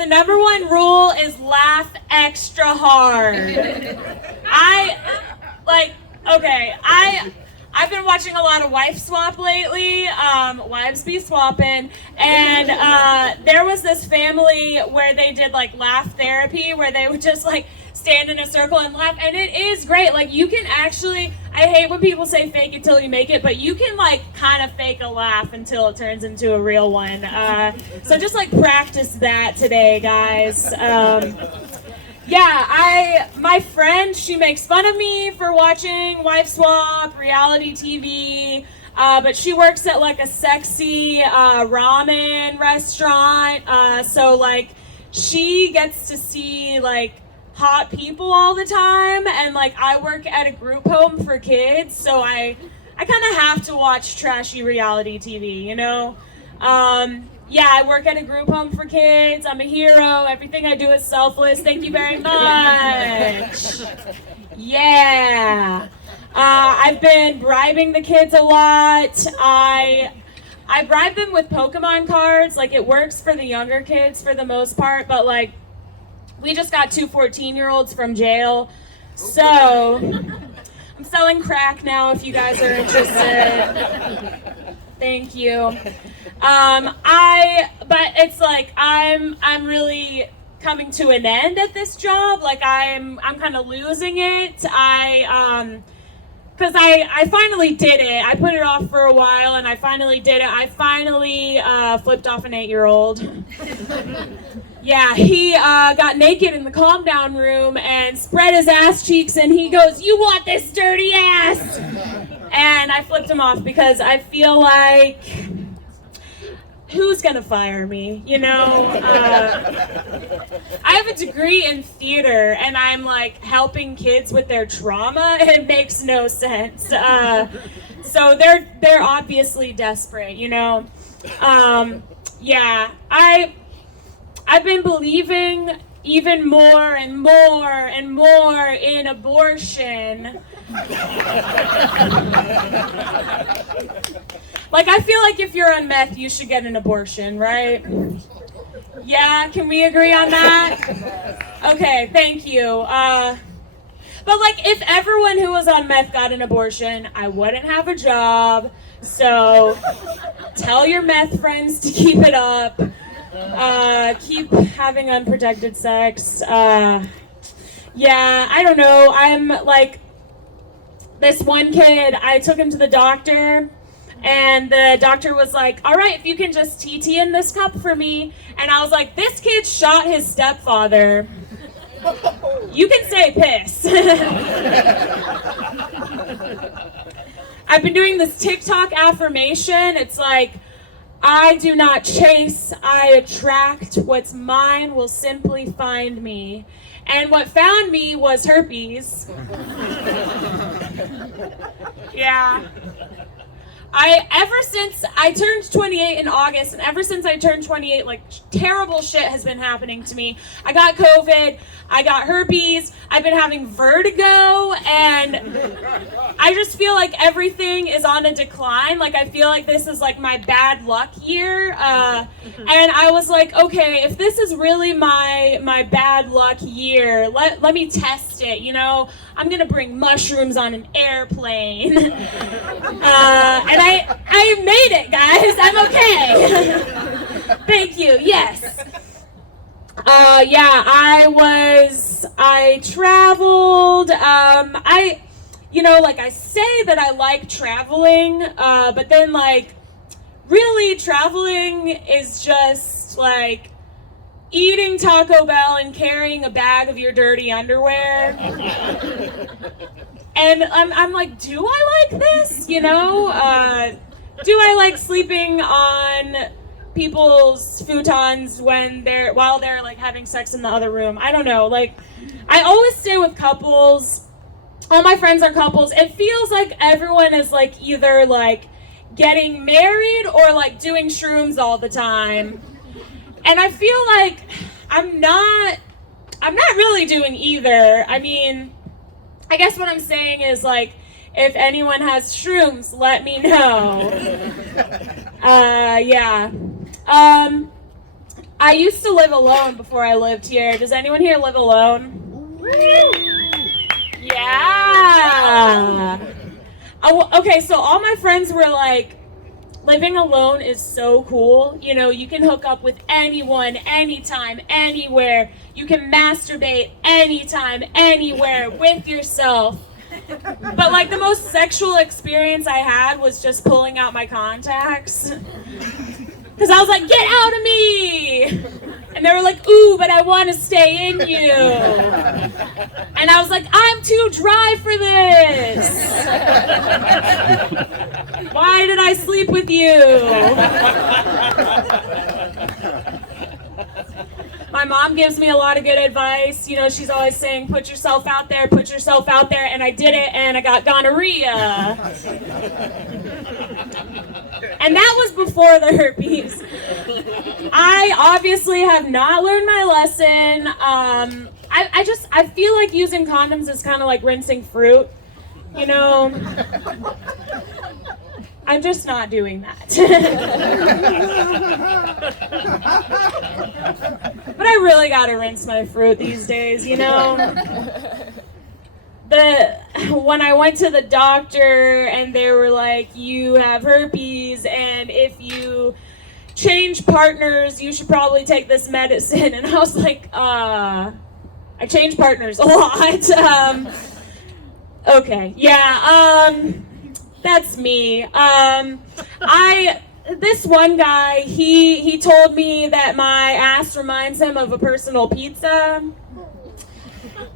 the number one rule is laugh extra hard. I've been watching a lot of Wife Swap lately, Wives Be Swapping, and there was this family where they did like laugh therapy, where they would just like stand in a circle and laugh, and it is great. Like you can actually, I hate when people say fake it till you make it, but you can like kind of fake a laugh until it turns into a real one. So just like practice that today, guys. My friend, she makes fun of me for watching Wife Swap, reality TV, but she works at like a sexy ramen restaurant, so like she gets to see like hot people all the time, and like I work at a group home for kids, so I kind of have to watch trashy reality TV, you know? I work at a group home for kids. I'm a hero. Everything I do is selfless. Thank you very much. Yeah. I've been bribing the kids a lot. I bribe them with Pokemon cards. Like, it works for the younger kids for the most part, but like, we just got 2 14-year-olds from jail. So, I'm selling crack now if you guys are interested. Thank you. But it's like I'm really coming to an end at this job. Like I'm kind of losing it. Because I finally did it. I put it off for a while, and I finally did it. I finally flipped off an 8-year-old. Yeah, he got naked in the calm down room and spread his ass cheeks, and he goes, "You want this dirty ass?" And I flipped him off because I feel like, who's gonna fire me? You know, I have a degree in theater, and I'm like helping kids with their trauma, and it makes no sense. So they're obviously desperate, you know. I've been believing even more and more and more in abortion. Like, I feel like if you're on meth, you should get an abortion, right? Yeah, can we agree on that? Okay, thank you. But like, if everyone who was on meth got an abortion, I wouldn't have a job. So tell your meth friends to keep it up. Keep having unprotected sex. I don't know. I'm like, this one kid, I took him to the doctor, and the doctor was like, "All right, if you can just TT in this cup for me." And I was like, this kid shot his stepfather. You can say piss. I've been doing this TikTok affirmation. It's like, I do not chase, I attract. What's mine will simply find me. And what found me was herpes. Yeah. Ever since I turned 28 in August, and ever since I turned 28, like, terrible shit has been happening to me. I got COVID, I got herpes, I've been having vertigo, and I just feel like everything is on a decline. Like, I feel like this is like my bad luck year. And I was like, okay, if this is really my bad luck year, let me test it, you know? I'm gonna bring mushrooms on an airplane. And I made it, guys. I'm okay. Thank you. Yes. I traveled. I say that I like traveling, but then like, really traveling is just like eating Taco Bell and carrying a bag of your dirty underwear. And I'm like, do I like this? You know? Do I like sleeping on people's futons while they're like having sex in the other room? I don't know. Like, I always stay with couples. All my friends are couples. It feels like everyone is like either like getting married or like doing shrooms all the time. And I feel like I'm not really doing either. I mean, I guess what I'm saying is like, if anyone has shrooms, let me know. I used to live alone before I lived here. Does anyone here live alone? Yeah. Okay, so all my friends were like, living alone is so cool. You know, you can hook up with anyone, anytime, anywhere. You can masturbate anytime, anywhere with yourself. But like the most sexual experience I had was just pulling out my contacts. Because I was like, get out of me! And they were like, ooh, but I want to stay in you. And I was like, I'm too dry for this. Why did I sleep with you? My mom gives me a lot of good advice. You know, she's always saying, put yourself out there, and I did it, and I got gonorrhea. And that was before the herpes. I obviously have not learned my lesson. I feel like using condoms is kind of like rinsing fruit. You know, I'm just not doing that. But I really gotta rinse my fruit these days, you know? When I went to the doctor and they were like, you have herpes, and if you change partners, you should probably take this medicine. And I was like, I change partners a lot. Okay, yeah, that's me. This one guy, he told me that my ass reminds him of a personal pizza.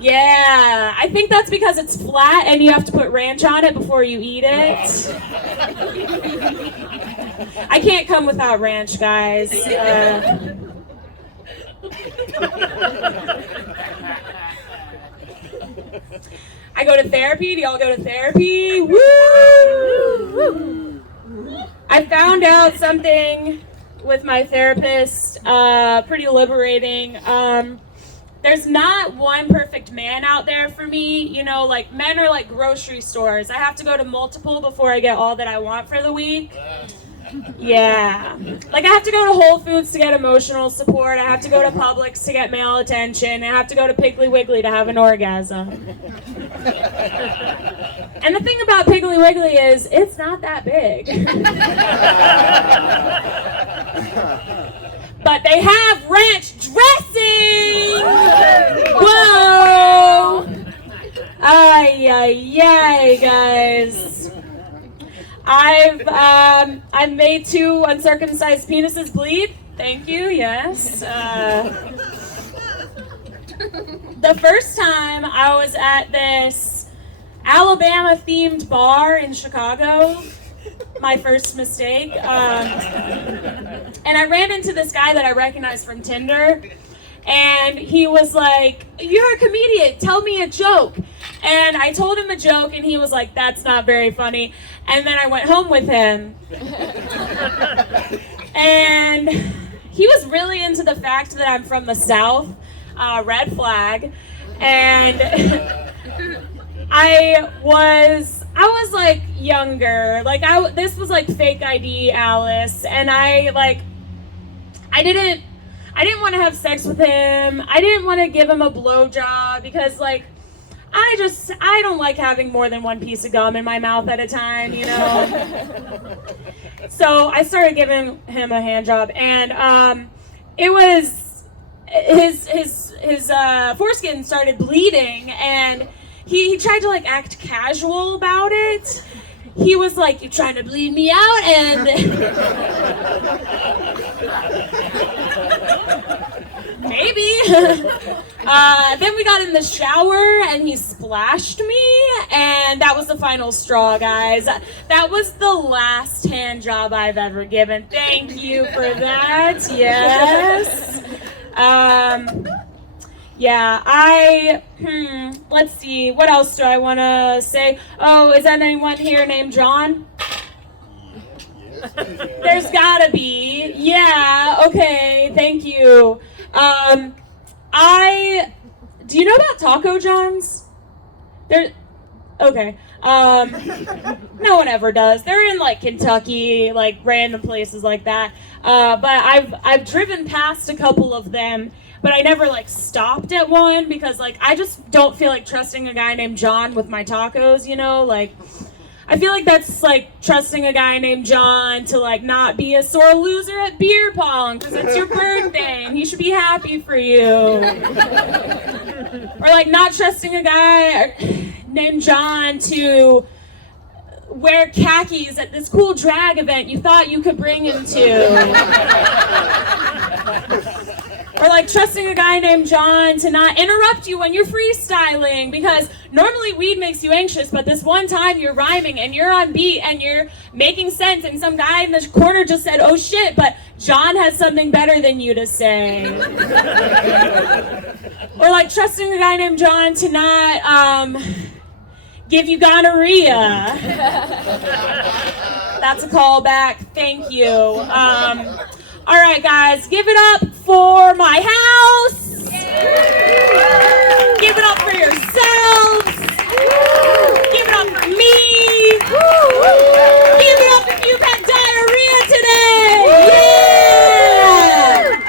Yeah, I think that's because it's flat and you have to put ranch on it before you eat it. I can't come without ranch, guys. I go to therapy. Do y'all go to therapy? Woo! I found out something with my therapist, pretty liberating. There's not one perfect man out there for me. You know, like men are like grocery stores. I have to go to multiple before I get all that I want for the week. Yeah. Like I have to go to Whole Foods to get emotional support. I have to go to Publix to get male attention. I have to go to Piggly Wiggly to have an orgasm. And the thing about Piggly Wiggly is it's not that big. But they have ranch dressing! Whoa! Ay, guys. I've made 2 uncircumcised penises bleed. Thank you, yes. The first time I was at this Alabama-themed bar in Chicago, my first mistake, and I ran into this guy that I recognized from Tinder, and he was like, you're a comedian, tell me a joke. And I told him a joke, and he was like, that's not very funny. And then I went home with him. And he was really into the fact that I'm from the South, red flag. And I was like younger, like this was like fake ID Alice, and I didn't want to have sex with him. I didn't want to give him a blowjob because like I don't like having more than one piece of gum in my mouth at a time, you know. So I started giving him a hand job, and it was his foreskin started bleeding, and he tried to like act casual about it. He was like, "You trying to bleed me out?" And maybe. Then we got in the shower and he splashed me, and that was the final straw, guys. That was the last hand job I've ever given. Thank you for that. Yes. Yeah, let's see, what else do I want to say? Oh, is that anyone here named John? There's gotta be. Yeah, okay, thank you. Do you know about Taco John's? Okay. No one ever does. They're in like Kentucky, like random places like that. But I've driven past a couple of them, but I never like stopped at one because like I just don't feel like trusting a guy named John with my tacos, you know? Like I feel like that's like trusting a guy named John to like not be a sore loser at beer pong because it's your birthday and he should be happy for you. Or like not trusting a guy named John to wear khakis at this cool drag event you thought you could bring him to. Or like trusting a guy named John to not interrupt you when you're freestyling because normally weed makes you anxious, but this one time you're rhyming and you're on beat and you're making sense and some guy in the corner just said, oh shit, but John has something better than you to say. Or like trusting a guy named John to not give you gonorrhea. That's a callback. Thank you. All right, guys, give it up for my hat.